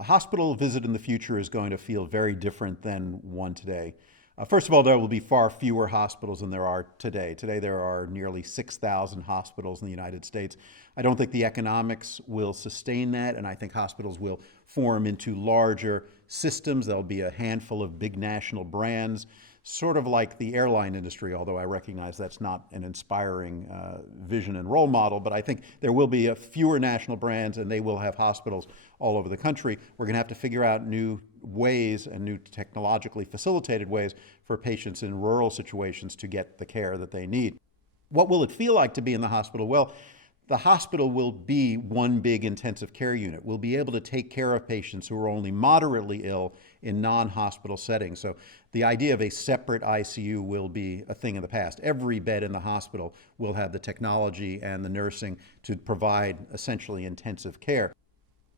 A hospital visit in the future is going to feel very different than one today. First of all, there will be far fewer hospitals than there are today. Today, there are nearly 6,000 hospitals in the United States. I don't think the economics will sustain that, and I think hospitals will form into larger systems. There'll be a handful of big national brands, sort of like the airline industry, although I recognize that's not an inspiring vision and role model, but I think there will be fewer national brands and they will have hospitals all over the country. We're going to have to figure out new ways and new technologically facilitated ways for patients in rural situations to get the care that they need. What will it feel like to be in the hospital? Well, the hospital will be one big intensive care unit. We'll be able to take care of patients who are only moderately ill in non-hospital settings. So the idea of a separate ICU will be a thing of the past. Every bed in the hospital will have the technology and the nursing to provide essentially intensive care.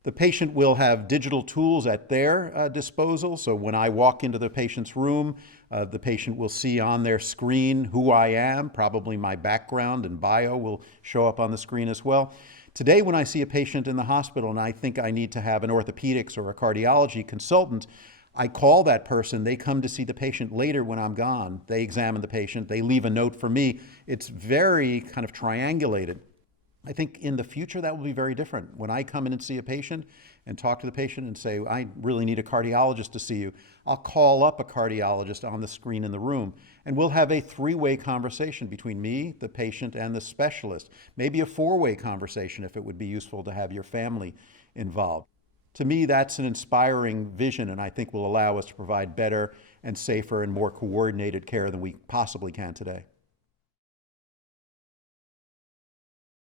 The patient will have digital tools at their disposal. So when I walk into the patient's room, the patient will see on their screen who I am. Probably my background and bio will show up on the screen as well. Today, when I see a patient in the hospital and I think I need to have an orthopedics or a cardiology consultant, I call that person. They come to see the patient later when I'm gone. They examine the patient. They leave a note for me. It's very kind of triangulated. I think in the future that will be very different. When I come in and see a patient and talk to the patient and say, I really need a cardiologist to see you, I'll call up a cardiologist on the screen in the room and we'll have a three-way conversation between me, the patient, and the specialist. Maybe a four-way conversation if it would be useful to have your family involved. To me, that's an inspiring vision and I think will allow us to provide better and safer and more coordinated care than we possibly can today.